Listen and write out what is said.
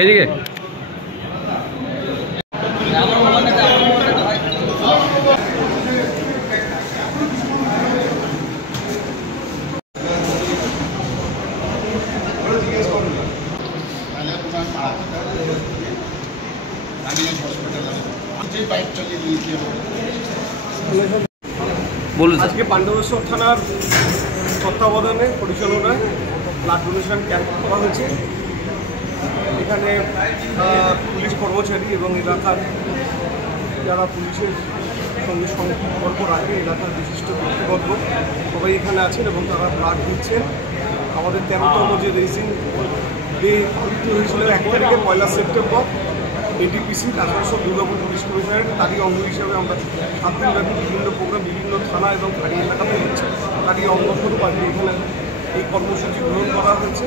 এদিকে বলুন। আজকে পাণ্ডবেশ্বর থানার তত্ত্বাবধানে পরিচালনায় ব্লাড ডোনেশন ক্যাম্প করা হয়েছে। এখানে পুলিশ কর্মচারী এবং এলাকার যারা পুলিশের সঙ্গে সম্পর্ক রাখে, এলাকার বিশিষ্ট ব্যক্তিবর্গ সবাই এখানে আছেন এবং তারা ব্লাড দিচ্ছেন। আমাদের 13তম যে রেজিং ডে পালিত হয়েছিল 1 তারিখে 1 September ADPC Asansol Durgapur police কমিশনারের তারই অঙ্গ হিসাবে আমরা 7 দিনব্যাপী বিভিন্ন প্রোগ্রাম বিভিন্ন থানা এবং ফাঁড়ি এলাকাতে হচ্ছে। তারই অঙ্গস্বরূপ আজকে এখানে এই কর্মসূচি গ্রহণ করা হয়েছে।